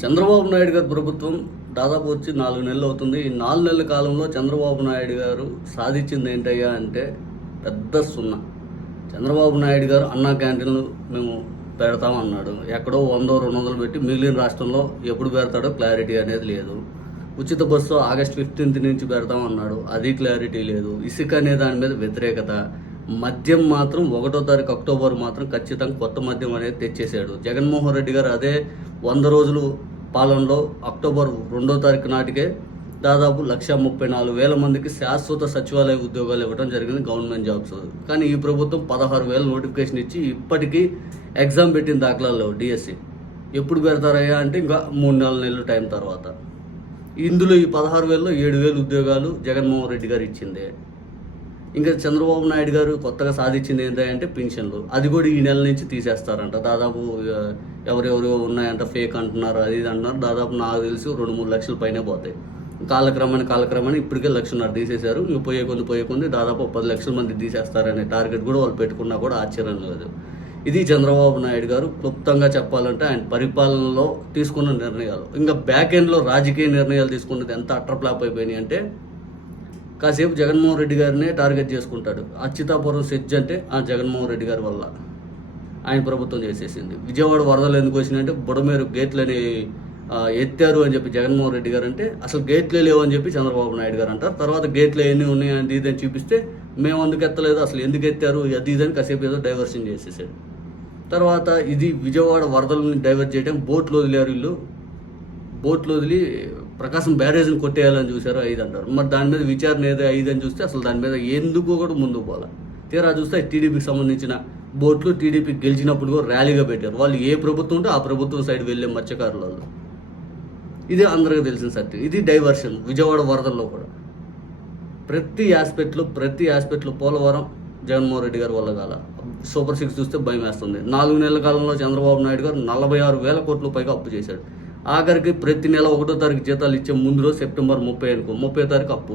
చంద్రబాబు నాయుడు గారి ప్రభుత్వం దాదాపు వచ్చి నాలుగు నెలలు అవుతుంది. ఈ నాలుగు నెలల కాలంలో చంద్రబాబు నాయుడు గారు సాధించింది ఏంటయ్యా అంటే పెద్ద సున్నా. చంద్రబాబు నాయుడు గారు అన్నా క్యాంటీన్లు మేము పెడతామన్నాడు ఎక్కడో వందో రెండు వందలు పెట్టి మిగిలిన రాష్ట్రంలో ఎప్పుడు పెడతాడో క్లారిటీ అనేది లేదు. ఉచిత బస్సు ఆగస్ట్ ఫిఫ్టీన్త్ నుంచి పెడతామన్నాడు అది క్లారిటీ లేదు. ఇసుక అనే దాని మీద వ్యతిరేకత. మద్యం మాత్రం ఒకటో తారీఖు అక్టోబర్ మాత్రం ఖచ్చితంగా కొత్త మద్యం అనేది తెచ్చేశాడు. జగన్మోహన్ రెడ్డి గారు అదే వంద రోజులు పాలనలో అక్టోబర్ రెండో తారీఖు నాటికే దాదాపు లక్ష ముప్పై నాలుగు వేల మందికి శాశ్వత సచివాలయ ఉద్యోగాలు ఇవ్వడం జరిగింది గవర్నమెంట్ జాబ్స్ కానీ ఈ ప్రభుత్వం పదహారు వేల నోటిఫికేషన్ ఇచ్చి ఇప్పటికీ ఎగ్జామ్ పెట్టిన దాఖలాలు డిఎస్సి. ఎప్పుడు పెడతారయ్యా అంటే ఇంకా మూడు నాలుగు నెలలు టైం తర్వాత. ఇందులో ఈ పదహారు వేలలో ఏడు వేలు ఉద్యోగాలు జగన్మోహన్ రెడ్డి గారు ఇచ్చింది. ఇంకా చంద్రబాబు నాయుడు గారు కొత్తగా సాధించింది ఏంటంటే పింఛన్లు. అది కూడా ఈ నెల నుంచి తీసేస్తారంట. దాదాపు ఎవరెవరు ఉన్నాయంట ఫేక్ అంటున్నారు అది ఇది అంటున్నారు. దాదాపు నాకు తెలిసి రెండు మూడు లక్షల పైనే పోతాయి. కాలక్రమేణ కాలక్రమాన్ని ఇప్పటికే లక్షన్నర తీసేశారు. ఇంకా పోయే కొంది పోయే కొంది దాదాపు పది లక్షల మంది తీసేస్తారనే టార్గెట్ కూడా వాళ్ళు పెట్టుకున్నా కూడా ఆశ్చర్యం లేదు. ఇది చంద్రబాబు నాయుడు గారు క్లుప్తంగా చెప్పాలంటే ఆయన పరిపాలనలో తీసుకున్న నిర్ణయాలు. ఇంకా బ్యాక్ ఎండ్లో రాజకీయ నిర్ణయాలు తీసుకున్నది ఎంత అట్రప్లాప్ అయిపోయినాయి అంటే కాసేపు జగన్మోహన్ రెడ్డి గారినే టార్గెట్ చేసుకుంటాడు. అచ్యుతాపురం సెజ్ అంటే ఆ జగన్మోహన్ రెడ్డి గారి వల్ల. ఆయన ప్రభుత్వం చేసేసింది. విజయవాడ వరదలు ఎందుకు వచ్చినాయంటే బుడమేరు గేట్లని ఎత్తారు అని చెప్పి జగన్మోహన్ రెడ్డి గారు అంటే అసలు గేట్లే లేవు అని చెప్పి చంద్రబాబు నాయుడు గారు అంటారు. తర్వాత గేట్లు ఎన్ని ఉన్నాయి అది చూపిస్తే మేము అందుకు ఎత్తలేదు అసలు ఎందుకు ఎత్తారు అది ఇది అని కాసేపు ఏదో డైవర్షన్ చేసేసాడు. తర్వాత ఇది విజయవాడ వరదలని డైవర్ట్ చేయడం బోట్లు వదిలేరు వీళ్ళు. బోట్లు వదిలి ప్రకాశం బ్యారేజ్ని కొట్టేయాలని చూశారు ఐదు అంటారు. మరి దాని మీద విచారణ ఏదో ఐదు అని చూస్తే అసలు దాని మీద ఎందుకు కూడా ముందుకు పోవాలి తీరా చూస్తే టీడీపీకి సంబంధించిన బోట్లు టీడీపీ గెలిచినప్పుడు కూడా ర్యాలీగా పెట్టారు. వాళ్ళు ఏ ప్రభుత్వం ఉంటే ఆ ప్రభుత్వం సైడ్ వెళ్ళే మత్స్యకారులలో వాళ్ళు. ఇది అందరికీ తెలిసిన సత్యం. ఇది డైవర్షన్ విజయవాడ వరదల్లో కూడా. ప్రతి ఆస్పెక్ట్లో ప్రతి ఆస్పెక్ట్లో పోలవరం జగన్మోహన్ రెడ్డి గారు వల్ల కాల. సూపర్ సిక్స్ చూస్తే భయం వేస్తుంది. నాలుగు నెలల కాలంలో చంద్రబాబు నాయుడు గారు నలభై ఆరు వేల కోట్ల పైగా అప్పు చేశాడు. ఆఖరికి ప్రతి నెల ఒకటో తారీఖు జీతాలు ఇచ్చే ముందు రోజు సెప్టెంబర్ ముప్పై అనుకో ముప్పై తారీఖు అప్పు.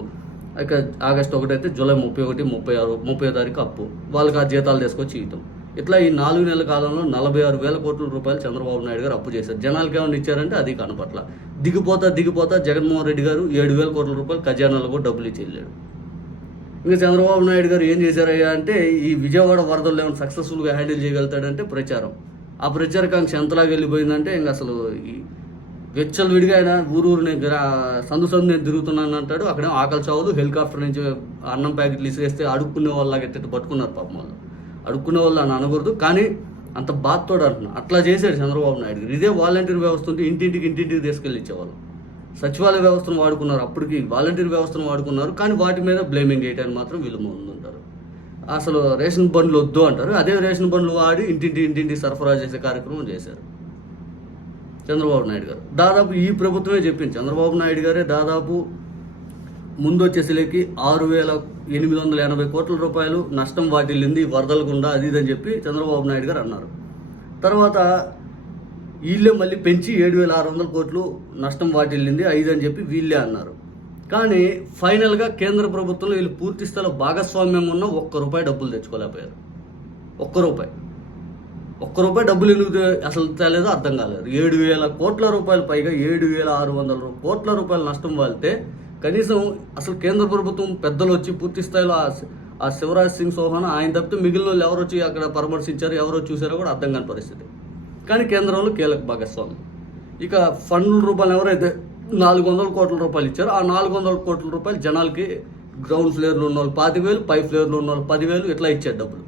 ఇక ఆగస్ట్ ఒకటి అయితే జూలై ముప్పై ఒకటి ముప్పై ఆరు ముప్పై తారీఖు అప్పు. వాళ్ళకి ఆ జీతాలు తీసుకొచ్చి ఇవ్వటం ఇట్లా ఈ నాలుగు నెలల కాలంలో నలభై ఆరు వేల కోట్ల రూపాయలు చంద్రబాబు నాయుడు గారు అప్పు చేశారు. జనాలకి ఏమైనా ఇచ్చారంటే అది కనపట్ల. దిగిపోతా దిగిపోతా జగన్మోహన్ రెడ్డి గారు ఏడు వేల కోట్ల రూపాయలు ఖజానాలో కూడా డబ్బులు ఇచ్చి వెళ్ళాడు. ఇంకా చంద్రబాబు నాయుడు గారు ఏం చేశారయ్యా అంటే ఈ విజయవాడ వరదలు ఏమైనా సక్సెస్ఫుల్గా హ్యాండిల్ చేయగలుగుతాడంటే ప్రచారం. ఆ ప్రచారకాంక్ష ఎంతలాగా వెళ్ళిపోయిందంటే ఇంకా అసలు ఈ వెచ్చలు విడిగా ఆయన ఊరు ఊరు సందు సందు నేను తిరుగుతున్నాను అంటాడు. అక్కడే ఆకలి చావులు హెలికాప్టర్ నుంచి అన్నం ప్యాకెట్లు ఇసిరేస్తే అడుక్కునే వాళ్ళకి ఎట్ట పట్టుకున్నారు పాపం వాళ్ళు. అడుక్కునే వాళ్ళు అని అనకూడదు. కానీ అంత బాధతోడు అంటున్నా. అట్లా చేశాడు చంద్రబాబు నాయుడు ఇదే వాలంటీర్ వ్యవస్థ ఉంటే ఇంటింటికి ఇంటింటికి తీసుకెళ్ళి ఇచ్చేవాళ్ళు సచివాలయ వ్యవస్థను వాడుకున్నారు. అప్పటికి వాలంటీర్ వ్యవస్థను వాడుకున్నారు. కానీ వాటి మీద బ్లేమింగ్ చేయడానికి మాత్రం వీళ్ళు ముందుంటారు. అసలు రేషన్ బండ్లు వద్దు అంటారు. అదే రేషన్ బండ్లు వాడి ఇంటింటి ఇంటింటి సరఫరా చేసే కార్యక్రమం చేశారు. చంద్రబాబు నాయుడు గారు. దాదాపు ఈ ప్రభుత్వమే చెప్పింది. చంద్రబాబు నాయుడు గారే దాదాపు ముందు వచ్చేసరికి ఆరు వేల ఎనిమిది వందల ఎనభై కోట్ల రూపాయలు నష్టం వాటిల్లింది వరదలకుండా వరదల గుండా అది ఇది అని చెప్పి చంద్రబాబు నాయుడు గారు అన్నారు. తర్వాత వీళ్ళే మళ్ళీ పెంచి ఏడు వేల ఆరు వందల కోట్లు నష్టం వాటిల్లింది ఐదు అని చెప్పి వీళ్ళే అన్నారు. కానీ ఫైనల్గా కేంద్ర ప్రభుత్వంలో వీళ్ళు పూర్తి స్థాయిలో భాగస్వామ్యం ఉన్న ఒక్క రూపాయి డబ్బులు తెచ్చుకోలేకపోయారు. ఒక్క రూపాయి. ఒక్క రూపాయి డబ్బులు ఎందుకు అసలు తేలేదో అర్థం కాలేదు. ఏడు వేల కోట్ల రూపాయలు పైగా ఏడు వేల ఆరు వందల కోట్ల రూపాయల నష్టం వాళ్తే కనీసం అసలు కేంద్ర ప్రభుత్వం పెద్దలు వచ్చి పూర్తి స్థాయిలో ఆ శివరాజ్ సింగ్ చౌహాన్ ఆయన తప్పితే మిగిలిన వాళ్ళు ఎవరు వచ్చి అక్కడ పరామర్శించారు ఎవరో చూసారో కూడా అర్థం కాని పరిస్థితి. కానీ కేంద్రంలో కీలక భాగస్వామి ఇక ఫండ్ల రూపాయలు ఎవరైతే నాలుగు వందల కోట్ల రూపాయలు ఇచ్చారో ఆ నాలుగు వందల కోట్ల రూపాయలు జనాలకి గ్రౌండ్ ఫ్లోర్లో ఉన్న వాళ్ళు పాతి వేలు పై ఫ్లోర్లో ఉన్న వాళ్ళు పదివేలు ఇట్లా ఇచ్చారు డబ్బులు.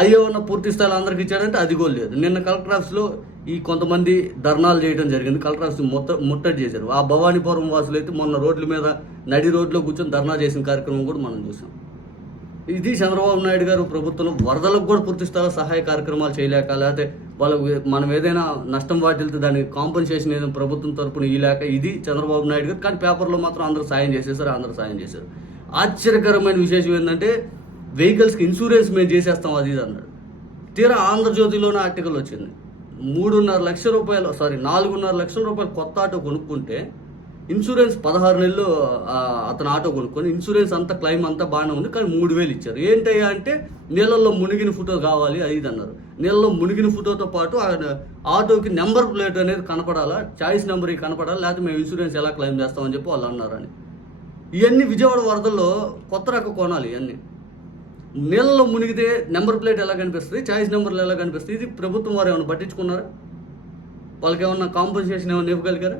అయ్యో ఉన్న పూర్తి స్థాయిలో అందరికి ఇచ్చాడంటే అది కూడా లేదు. నిన్న కలెక్టర్ ఆఫీస్లో ఈ కొంతమంది ధర్నాలు చేయడం జరిగింది. కలెక్టర్ ఆఫీస్ మొత్తం ముట్టడి చేశారు. ఆ భవానీపురం వాసులు అయితే మొన్న రోడ్ల మీద నడి రోడ్లో కూర్చొని ధర్నా చేసిన కార్యక్రమం కూడా మనం చూసాం. ఇది చంద్రబాబు నాయుడు గారు ప్రభుత్వంలో వరదలకు కూడా పూర్తి స్థాయిలో సహాయ కార్యక్రమాలు చేయలేక లేకపోతే వాళ్ళకు మనం ఏదైనా నష్టం వాటిల్తే దానికి కాంపన్సేషన్ ఏదైనా ప్రభుత్వం తరపున ఇలాక ఇది చంద్రబాబు నాయుడు గారు. కానీ పేపర్లో మాత్రం అందరూ సాయం చేసేసారు అందరూ సాయం చేశారు. ఆశ్చర్యకరమైన విశేషం ఏంటంటే వెహికల్స్కి ఇన్సూరెన్స్ మేము చేసేస్తాం అది ఇది అన్నాడు. తీరా ఆంధ్రజ్యోతిలోనే ఆర్టికల్ వచ్చింది. మూడున్నర లక్షల రూపాయలు సారీ నాలుగున్నర లక్షల రూపాయలు కొత్త ఆటో కొనుక్కుంటే ఇన్సూరెన్స్ పదహారు నెలలు అతను ఆటో కొనుక్కొని ఇన్సూరెన్స్ అంతా క్లైమ్ అంతా బాగానే ఉంది కానీ మూడు వేలు ఇచ్చారు. ఏంటయ్యా అంటే నీళ్ళల్లో మునిగిన ఫోటో కావాలి అది ఇది అన్నారు. నీళ్ళలో మునిగిన ఫోటోతో పాటు ఆ ఆటోకి నెంబర్ ప్లేట్ అనేది కనపడాలా చాయిస్ నెంబర్ కనపడాలి లేకపోతే మేము ఇన్సూరెన్స్ ఎలా క్లెయిమ్ చేస్తామని చెప్పి వాళ్ళు అన్నారని. ఇవన్నీ విజయవాడ వరదల్లో కొత్త రకం కొనాలి ఇవన్నీ. నీళ్ళలో మునిగితే నెంబర్ ప్లేట్ ఎలా కనిపిస్తుంది? చాయిస్ నెంబర్లు ఎలా కనిపిస్తుంది ఇది ప్రభుత్వం వారు ఏమైనా పట్టించుకున్నారా? వాళ్ళకి ఏమన్నా కాంపన్సేషన్ ఏమైనా ఇవ్వగలిగారా?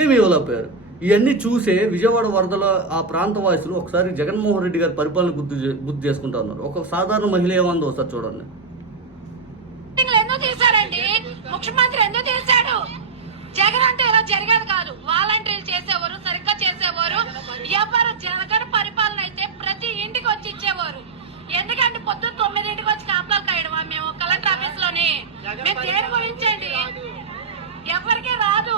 ఏమి ఇవ్వలేకపోయారు. ఇవన్నీ చూసే విజయవాడ వరదల ఆ ప్రాంత వాసులు ఒకసారి జగన్మోహన్ రెడ్డి గారి పరిపాలన గుర్తు గుర్తు చేసుకుంటా ఉన్నారు. ఒక సాధారణ మహిళ ఏమందో ఒకసారి చూడండి. ముఖ్యమంత్రి ఎందుకు తీశాడు? జగన్ అంటే ఇలా జరిగేది కాదు. వాలంటీర్లు చేసేవారు సరిగ్గా చేసేవారు. ఎవరు జగన్ పరిపాలన ప్రతి ఇంటికి వచ్చి ఇచ్చేవారు. ఎందుకంటే పొద్దున్న తొమ్మిదింటికి వచ్చి కాపలాలు కాయడమా మేము కలెక్టర్ ఆఫీస్లోని మేము దేని గురించండి ఎవరికి రాదు.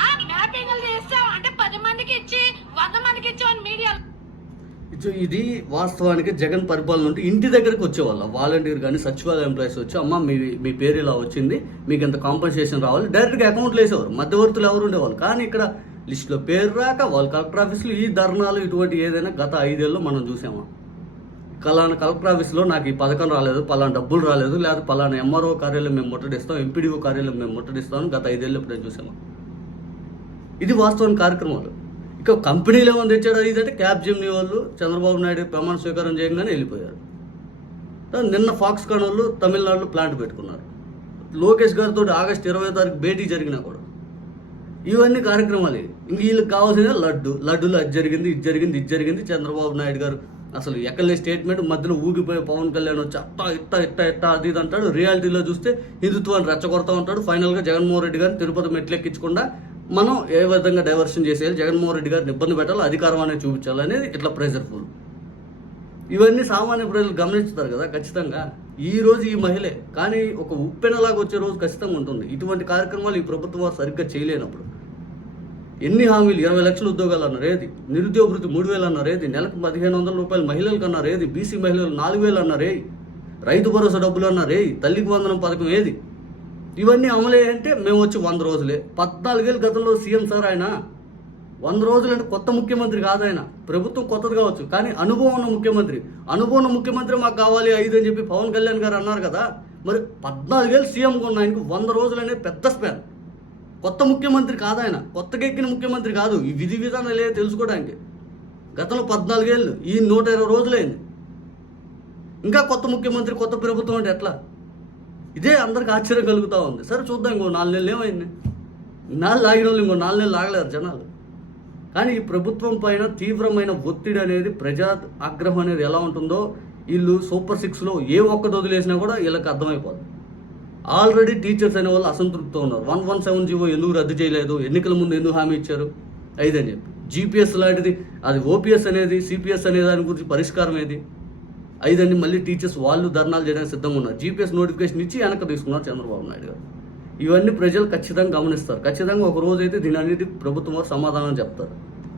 ఆ మ్యాపింగ్లు చేస్తాం అంటే పది మందికి ఇచ్చి వంద మందికి ఇచ్చామని మీడియా ఇది- వాస్తవానికి జగన్ పరిపాలన ఉంటే ఇంటి దగ్గరికి వచ్చేవాళ్ళ. వాలంటీర్ కానీ సచివాలయ ఎంప్లాయీస్ వచ్చి అమ్మ మీ మీ పేరు ఇలా వచ్చింది మీకు ఇంత కాంపన్సేషన్ రావాలి. డైరెక్ట్గా అకౌంట్లు వేసేవారు మధ్యవర్తులు ఎవరు ఉండేవాళ్ళు? కానీ ఇక్కడ లిస్టులో పేరు రాక వాళ్ళు కలెక్టర్ ఆఫీస్లో ఈ ధర్నాలు ఇటువంటి ఏదైనా గత ఐదేళ్ళు మనం చూసాము? పలానా కలెక్టర్ ఆఫీస్లో నాకు ఈ పథకం రాలేదు పలానా డబ్బులు రాలేదు లేదా పలానా ఎంఆర్ఓ కార్యాలయం మేము ముట్టడిస్తాం ఎంపీడీఓ కార్యాలయం మేము ముట్టడిస్తాం గత ఐదేళ్ళు ఎప్పుడైనా చూసాము? ఇది వాస్తవం కార్యక్రమాలు. ఇక కంపెనీలు ఏమైనా తెచ్చాడు? ఇదంటే క్యాబ్ జిమ్ని వాళ్ళు చంద్రబాబు నాయుడు ప్రమాణ స్వీకారం చేయగానే వెళ్ళిపోయారు. నిన్న ఫాక్స్కాన్ వాళ్ళు తమిళనాడులో ప్లాంట్ పెట్టుకున్నారు. లోకేష్ గారితో ఆగస్ట్ ఇరవై తారీఖు భేటీ జరిగినా కూడా. ఇవన్నీ కార్యక్రమాలు. ఇంక వీళ్ళకి కావాల్సిన లడ్డు. లడ్డులో అది జరిగింది ఇది జరిగింది ఇది జరిగింది. చంద్రబాబు నాయుడు గారు అసలు ఎక్కలే స్టేట్మెంట్ మధ్యలో ఊగిపోయి పవన్ కళ్యాణ్ వచ్చి అట్టా ఇత్త ఇత్త ఇట్ట అది ఇది అంటాడు. రియాలిటీలో చూస్తే హిందుత్వాన్ని రెచ్చగొడతా ఉంటాడు. ఫైనల్గా జగన్మోహన్ రెడ్డి గారిని తిరుపతి మెట్లెక్కించకుండా మనం ఏ విధంగా డైవర్షన్ చేసేయాలి జగన్మోహన్ రెడ్డి గారిని ఇబ్బంది పెట్టాలి అధికారం అనేది చూపించాలి అనేది ఇట్లా ప్రెజర్ఫుల్ ఇవన్నీ సామాన్య ప్రజలు గమనిస్తారు కదా ఖచ్చితంగా. ఈ రోజు ఈ మహిళే. కానీ ఒక ఉప్పెనలాగా వచ్చే రోజు ఖచ్చితంగా ఉంటుంది. ఇటువంటి కార్యక్రమాలు ఈ ప్రభుత్వం వారు సరిగ్గా చేయలేనప్పుడు. ఎన్ని హామీలు? ఇరవై లక్షల ఉద్యోగాలు అన్నారు ఏది నిరుద్యోగ వృత్తి మూడు వేలు అన్నారు ఏది నెలకు పదిహేను వందల రూపాయలు మహిళలకు అన్నారు ఏది బీసీ మహిళలు నాలుగు వేలు అన్నారే రైతు భరోసా డబ్బులు అన్నారే తల్లికి వందనం పథకం ఏది? ఇవన్నీ అమలే అంటే మేము వచ్చి వంద రోజులే. పద్నాలుగేళ్ళు గతంలో సీఎం సార్ ఆయన. వంద రోజులు అంటే కొత్త ముఖ్యమంత్రి కాదు ఆయన. ప్రభుత్వం కొత్తది కావచ్చు. కానీ అనుభవం ఉన్న ముఖ్యమంత్రి. అనుభవం ఉన్న ముఖ్యమంత్రి మాకు కావాలి ఐదు అని చెప్పి పవన్ కళ్యాణ్ గారు అన్నారు కదా. మరి పద్నాలుగేళ్ళు సీఎంగా ఉన్న ఆయనకు వంద రోజులు అనేది పెద్ద స్పాన్. కొత్త ముఖ్యమంత్రి కాదు ఆయన. కొత్తగా ఎక్కిన ముఖ్యమంత్రి కాదు. ఈ విధి విధానాలు ఏదో తెలుసుకోవడానికి గతంలో పద్నాలుగేళ్ళు ఈ నూట ఇరవై రోజులైంది. ఇంకా కొత్త ముఖ్యమంత్రి కొత్త ప్రభుత్వం అంటే ఎట్లా? ఇదే అందరికి ఆశ్చర్యం కలుగుతూ ఉంది. సరే చూద్దాం ఇంకో నాలుగు నెలలు ఏమైంది? నాలుగు లాగిన వాళ్ళు ఇంకో నాలుగు నెలలు ఆగలేరు జనాలు. కానీ ఈ ప్రభుత్వం పైన తీవ్రమైన ఒత్తిడి అనేది ప్రజా ఆగ్రహం అనేది ఎలా ఉంటుందో వీళ్ళు సూపర్ సిక్స్లో ఏ ఒక్కటి వదిలేసినా కూడా వీళ్ళకి అర్థమైపోతుంది ఆల్రెడీ టీచర్స్ అనే వాళ్ళు అసంతృప్తితో ఉన్నారు. వన్ వన్ సెవెన్ జీవో ఎందుకు రద్దు చేయలేదు? ఎన్నికల ముందు ఎందుకు హామీ ఇచ్చారు? ఐదని చెప్పి. జీపీఎస్ లాంటిది అది ఓపీఎస్ అనేది సిపిఎస్ అనే దాని గురించి పరిష్కారం ఏది? ఐదని మళ్ళీ టీచర్స్ వాళ్ళు ధర్నాలు చేయడానికి సిద్ధంగా ఉన్నారు. జీపీఎస్ నోటిఫికేషన్ ఇచ్చి వెనక తీసుకున్నారు చంద్రబాబు నాయుడు గారు. ఇవన్నీ ప్రజలు ఖచ్చితంగా గమనిస్తారు. ఖచ్చితంగా ఒక రోజు అయితే దీని అన్నిటి ప్రభుత్వం వారు సమాధానం చెప్తారు.